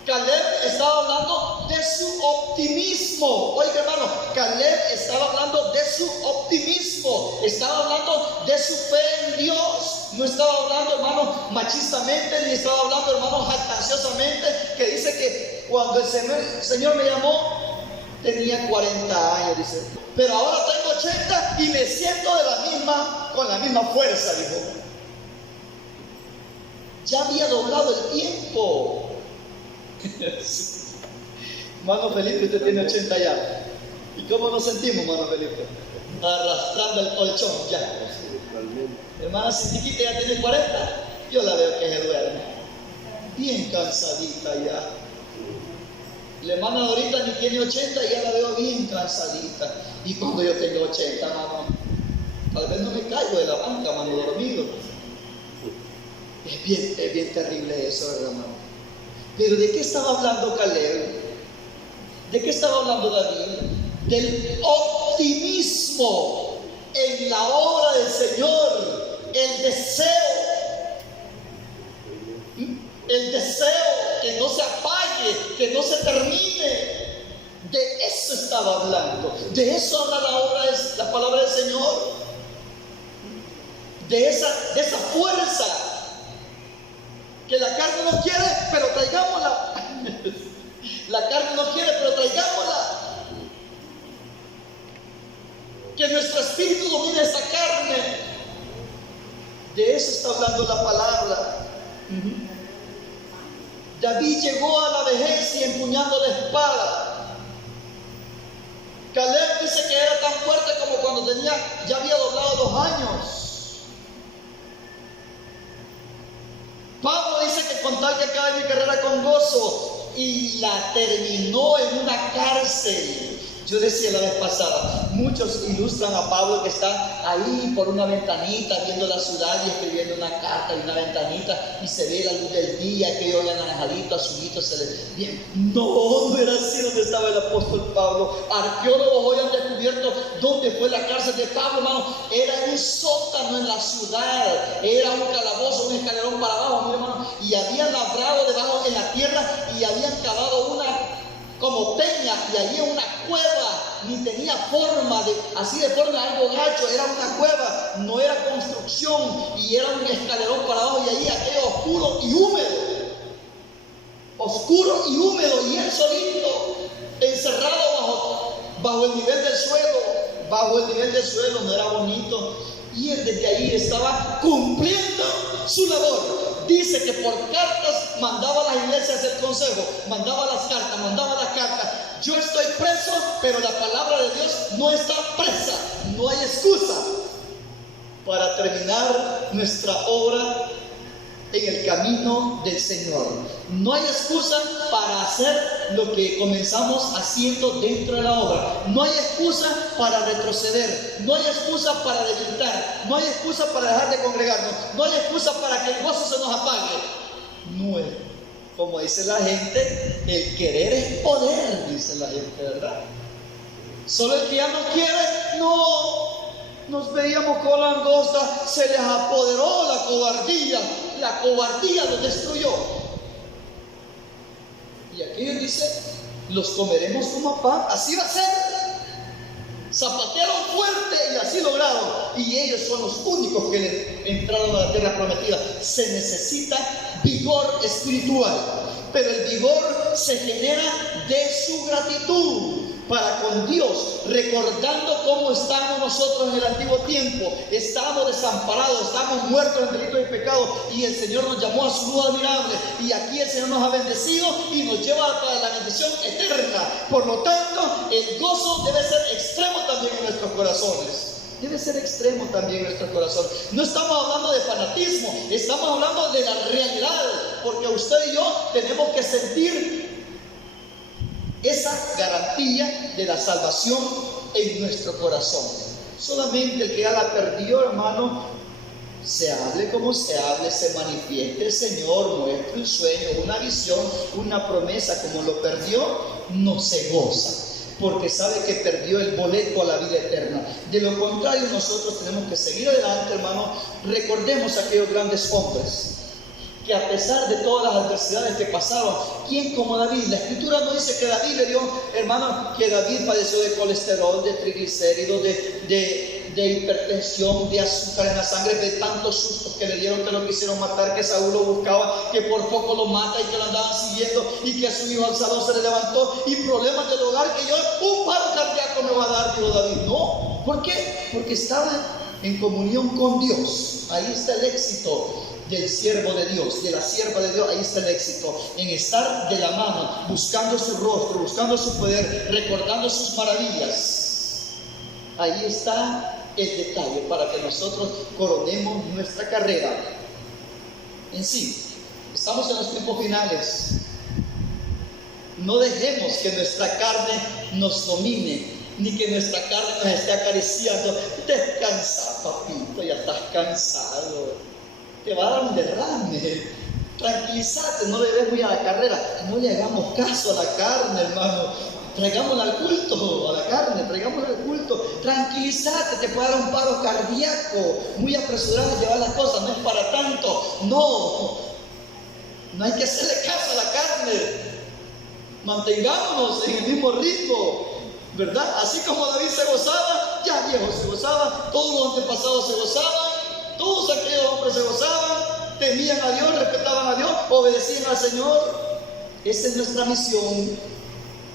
Caleb estaba hablando de su optimismo. Oiga, hermano, Caleb estaba hablando de su optimismo. Estaba hablando de su fe en Dios. No estaba hablando, hermano, machistamente, ni estaba hablando, hermano, jactanciosamente, que dice que cuando el Señor me llamó, tenía 40 años, dice. Pero ahora tengo 80 y me siento con la misma fuerza, dijo. Ya había doblado el tiempo. Mano Felipe, usted tiene 80 ya. ¿Y cómo nos sentimos, mano Felipe? Arrastrando el colchón ya. Hermana Cintiquita ya tiene 40. Yo la veo que se duerme. Bien cansadita ya. La hermana ahorita ni tiene 80 y ya la veo bien cansadita. Y cuando yo tengo 80, mano, tal vez no me caigo de la banca, mano, dormido. Es bien terrible eso, ¿verdad, mano? Pero ¿de qué estaba hablando Caleb? ¿De qué estaba hablando David? Del optimismo en la obra del Señor. El deseo que no se apague, que no se termine. De eso estaba hablando. De eso habla la palabra del Señor. De esa fuerza que la carne no quiere, pero traigámosla. La carne no quiere, pero traigámosla. Que nuestro espíritu domine esa carne. De eso está hablando la palabra. David llegó a la vejez y empuñando la espada. Caleb dice que era tan fuerte como cuando ya había doblado 2 años. Pablo dice que con tal que acabe mi carrera con gozo, y la terminó en una cárcel. Yo decía la vez pasada, muchos ilustran a Pablo que está ahí por una ventanita viendo la ciudad y escribiendo una carta y una ventanita y se ve la luz del día, que oye anaranjadito, azulito, se le bien. No era así donde estaba el apóstol Pablo. Arqueólogos hoy han descubierto dónde fue la cárcel de Pablo, hermano. Era en un sótano en la ciudad, era un calabozo, un escalerón para abajo, mi hermano, y habían labrado debajo en la tierra y habían cavado una como peña, y allí en una cueva, ni tenía forma así de forma algo gacho, era una cueva, no era construcción, y era un escalerón para abajo, y allí aquello oscuro y húmedo, y él solito, encerrado bajo el nivel del suelo, no era bonito, y él desde ahí estaba cumpliendo su labor. Dice que por cartas mandaba a las iglesias el consejo, mandaba las cartas. Yo estoy preso, pero la palabra de Dios no está presa, no hay excusa. para terminar nuestra obra en el camino del Señor. No hay excusa para hacer lo que comenzamos haciendo dentro de la obra. No hay excusa para retroceder. No hay excusa para debilitar. No hay excusa para dejar de congregarnos. No hay excusa para que el gozo se nos apague. No es, como dice la gente, el querer es poder, dice la gente, ¿verdad? Solo el que ya no quiere, no. Nos veíamos con langosta, se les apoderó la cobardía los destruyó. Y aquí dice, los comeremos como pan, así va a ser. Zapatearon fuerte y así lograron. Y ellos son los únicos que le entraron a la tierra prometida. Se necesita vigor espiritual, pero el vigor se genera de su gratitud para con Dios, recordando cómo estábamos nosotros en el antiguo tiempo. Estábamos desamparados, estábamos muertos en delitos y pecados, y el Señor nos llamó a su luz admirable, y aquí el Señor nos ha bendecido y nos lleva a la bendición eterna. Por lo tanto, el gozo debe ser extremo también en nuestros corazones. Debe ser extremo también en nuestro corazón. No estamos hablando de fanatismo, estamos hablando de la realidad, porque usted y yo tenemos que sentir esa garantía de la salvación en nuestro corazón. Solamente el que ya la perdió, hermano, se hable como se hable, se manifieste el Señor, muestre un sueño, una visión, una promesa como lo perdió, no se goza, porque sabe que perdió el boleto a la vida eterna. De lo contrario, nosotros tenemos que seguir adelante, hermano. Recordemos a aquellos grandes hombres que a pesar de todas las adversidades que pasaron, ¿quién como David? La Escritura no dice que David le dio, hermano, que David padeció de colesterol, de triglicéridos, de hipertensión, de azúcar en la sangre, de tantos sustos que le dieron, que lo quisieron matar, que Saúl lo buscaba, que por poco lo mata y que lo andaban siguiendo, y que a su hijo Absalón se le levantó, y problemas del hogar que yo, un paro cardíaco me va a dar, dijo David. No, ¿por qué? Porque estaba en comunión con Dios. Ahí está el éxito del siervo de Dios, de la sierva de Dios. Ahí está el éxito, en estar de la mano, buscando su rostro, buscando su poder, recordando sus maravillas. Ahí está el detalle para que nosotros coronemos nuestra carrera. En sí, estamos en los tiempos finales. No dejemos que nuestra carne nos domine, ni que nuestra carne nos esté acariciando. Descansa, papito, ya estás cansado, te va a dar un derrame. Tranquilízate, no le des muy a la carrera. No le hagamos caso a la carne, hermano. Traigámosla al culto, a la carne, traigámosla al culto. Tranquilízate, te puede dar un paro cardíaco. Muy apresurado a llevar las cosas, no es para tanto. No hay que hacerle caso a la carne. Mantengámonos en el mismo ritmo, ¿verdad? Así como David se gozaba, ya viejo se gozaba, todos los antepasados se gozaban. Todos aquellos hombres se gozaban, temían a Dios, respetaban a Dios, obedecían al Señor. Esa es nuestra misión.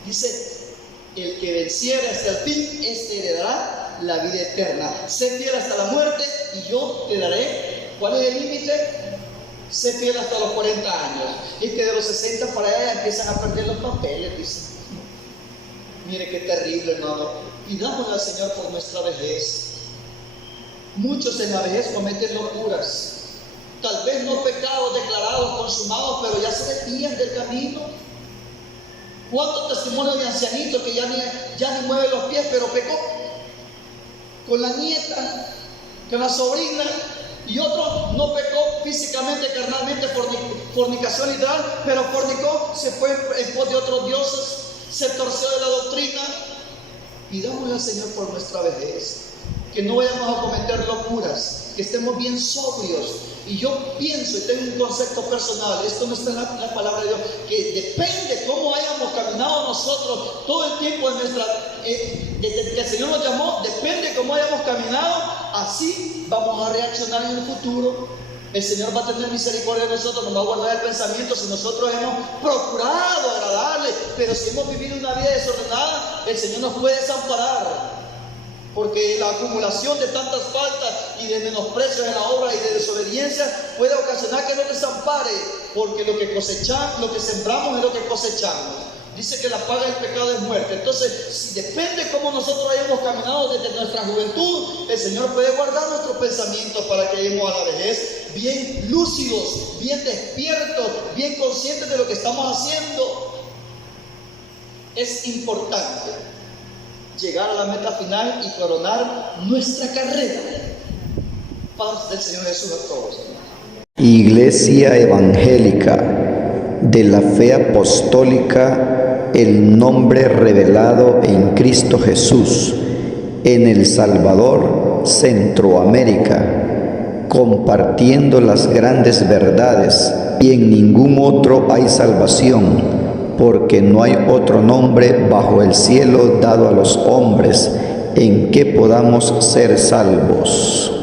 Dice, el que venciera hasta el fin, este heredará la vida eterna. Sé fiel hasta la muerte y yo te daré. ¿Cuál es el límite? Sé fiel hasta los 40 años. Es que de los 60 para allá empiezan a perder los papeles, dice. Mire qué terrible, hermano. Pidámosle al Señor por nuestra vejez. Muchos en la vejez cometen locuras, tal vez no pecados declarados, consumados, pero ya se desvían del camino. ¿Cuántos testimonios de ancianitos que ya ni mueve los pies, pero pecó con la nieta, con la sobrina, y otro no pecó físicamente, carnalmente, fornicación literal, pero fornicó, se fue en pos de otros dioses, se torció de la doctrina? Pidámosle al Señor por nuestra vejez, que no vayamos a cometer locuras, que estemos bien sobrios. Y yo pienso, y tengo un concepto personal, esto no está en la palabra de Dios, que depende cómo hayamos caminado nosotros todo el tiempo de desde que el Señor nos llamó, depende cómo hayamos caminado, así vamos a reaccionar en el futuro. El Señor va a tener misericordia de nosotros, nos va a guardar el pensamiento si nosotros hemos procurado agradarle. Pero si hemos vivido una vida desordenada, el Señor nos puede desamparar. Porque la acumulación de tantas faltas y de menosprecios en la obra y de desobediencia puede ocasionar que nos desampare, porque lo que cosechamos, lo que sembramos es lo que cosechamos. Dice que la paga del pecado es muerte. Entonces, si depende cómo nosotros hayamos caminado desde nuestra juventud, el Señor puede guardar nuestros pensamientos para que lleguemos a la vejez bien lúcidos, bien despiertos, bien conscientes de lo que estamos haciendo. Es importante llegar a la meta final y coronar nuestra carrera. Paz del Señor Jesús a todos, hermanos. Iglesia Evangélica de la Fe Apostólica, el nombre revelado en Cristo Jesús, en El Salvador, Centroamérica, compartiendo las grandes verdades, y en ningún otro hay salvación, porque no hay otro nombre bajo el cielo dado a los hombres en que podamos ser salvos.